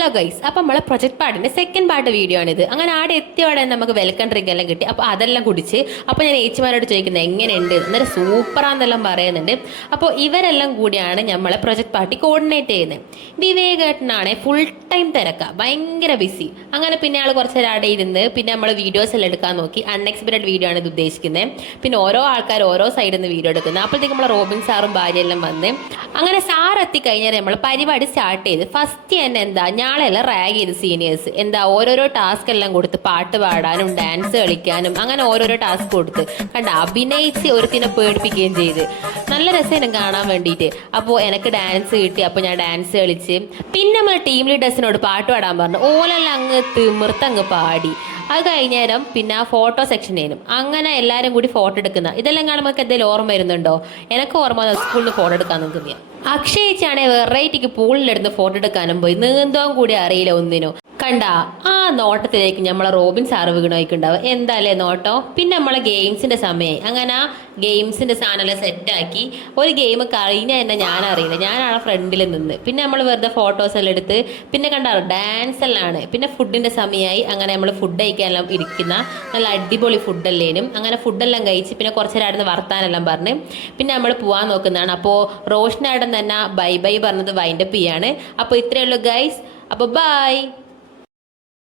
Hello guys, അപ്പം നമ്മളെ project പാർട്ടിന്റെ second part video ആണിത്. അങ്ങനെ ആടെ എത്തിയോടെ നമുക്ക് വെൽക്കം ഡ്രിങ്ക് എല്ലാം കിട്ടി. അപ്പോൾ അതെല്ലാം കുടിച്ച് അപ്പോൾ ഞാൻ ഏച്ചിമാരോട് ചോദിക്കുന്നത് എങ്ങനെയുണ്ട്, അന്നേരം സൂപ്പറാന്നെല്ലാം പറയുന്നുണ്ട്. അപ്പോൾ ഇവരെല്ലാം കൂടിയാണ് നമ്മളെ പ്രൊജക്ട് പാർട്ടി കോർഡിനേറ്റ് ചെയ്യുന്നത്. വിവേകേട്ടനാണ് ഫുൾ ടൈം തിരക്ക, ഭയങ്കര ബിസി. അങ്ങനെ പിന്നെ ആൾ കുറച്ച് നേരം അവിടെ ഇരുന്ന് പിന്നെ നമ്മൾ വീഡിയോസ് എല്ലാം എടുക്കാൻ നോക്കി. അൺഎക്സ്പെക്റ്റഡ് വീഡിയോ ആണ് ഇത് ഉദ്ദേശിക്കുന്നത്. പിന്നെ ഓരോ ആൾക്കാർ ഓരോ സൈഡിൽ നിന്ന് വീഡിയോ എടുക്കുന്നത്. അപ്പോഴത്തേക്ക് നമ്മളെ റോബിൻ സാറും ഭാര്യയെല്ലാം വന്ന് അങ്ങനെ സാർ എത്തിക്കഴിഞ്ഞാൽ നമ്മൾ പരിപാടി സ്റ്റാർട്ട് ചെയ്ത് ഫസ്റ്റ് തന്നെ എന്താ ഞാളെല്ലാം റാഗ് ചെയ്ത് സീനിയേഴ്സ് എന്താ ഓരോരോ ടാസ്ക് എല്ലാം കൊടുത്ത് പാട്ട് പാടാനും ഡാൻസ് കളിക്കാനും അങ്ങനെ ഓരോരോ ടാസ്ക് കൊടുത്ത് കണ്ട അഭിനയിച്ച് ഒരുത്തിനെ പേടിപ്പിക്കുകയും ചെയ്ത് നല്ല രസമാണ് കാണാൻ വേണ്ടിയിട്ട്. അപ്പോൾ എനിക്ക് ഡാൻസ് കിട്ടി, അപ്പോൾ ഞാൻ ഡാൻസ് കളിച്ച്. പിന്നെ നമ്മൾ ടീം ലീഡേഴ്സിനോട് പാട്ട് പാടാൻ പറഞ്ഞു. ഓലെല്ലാം അങ്ങ് തിമിർത്തങ്ങ് പാടി. അത് കഴിഞ്ഞേരം പിന്നെ ആ ഫോട്ടോ സെക്ഷനേനും അങ്ങനെ എല്ലാവരും കൂടി ഫോട്ടോ എടുക്കുന്ന ഇതെല്ലാം കാണുമ്പോൾ എന്തെങ്കിലും ഓർമ്മ വരുന്നുണ്ടോ? എനിക്ക് ഓർമ്മ സ്കൂളിൽ നിന്ന് ഫോട്ടോ എടുക്കാൻ നിൽക്കുന്ന അക്ഷയിച്ചാണെങ്കിൽ വെറൈറ്റിക്ക് പൂളിലെടുത്ത് ഫോട്ടോ എടുക്കാനും പോയി. നീന്തവും കൂടി അറിയില്ല ഒന്നിനും. കണ്ട ആ നോട്ടത്തിലേക്ക് നമ്മളെ റോബിൻ സാറ് വീണോയിക്കുണ്ടാവും. എന്താല്ലേ നോട്ടോ. പിന്നെ നമ്മളെ ഗെയിംസിന്റെ സമയമായി. അങ്ങനെ ആ ഗെയിംസിന്റെ സാധനമെല്ലാം സെറ്റാക്കി. ഒരു ഗെയിം കഴിഞ്ഞ തന്നെ ഞാൻ അറിയില്ല, ഞാനാണ് ഫ്രണ്ടിൽ നിന്ന്. പിന്നെ നമ്മൾ വെറുതെ ഫോട്ടോസ് എല്ലാം എടുത്ത് പിന്നെ കണ്ട ഡാൻസ് എല്ലാം ആണ്. പിന്നെ ഫുഡിന്റെ സമയമായി. അങ്ങനെ നമ്മൾ ഫുഡ് കഴിക്കാനെല്ലാം ഇരിക്കുന്ന നല്ല അടിപൊളി ഫുഡല്ലേനും. അങ്ങനെ ഫുഡെല്ലാം കഴിച്ച് പിന്നെ കുറച്ച് നേരം ആടുന്ന് വർത്താനെല്ലാം പറഞ്ഞ് പിന്നെ നമ്മൾ പോകാൻ നോക്കുന്നതാണ്. അപ്പോൾ റോഷനാടൻ തന്നെ ബൈ ബൈ പറഞ്ഞത് വൈൻഡപ്പ് ചെയ്യാണ്. അപ്പോൾ ഇത്രയേ ഉള്ളൂ ഗൈസ്. അപ്പോൾ ബൈ.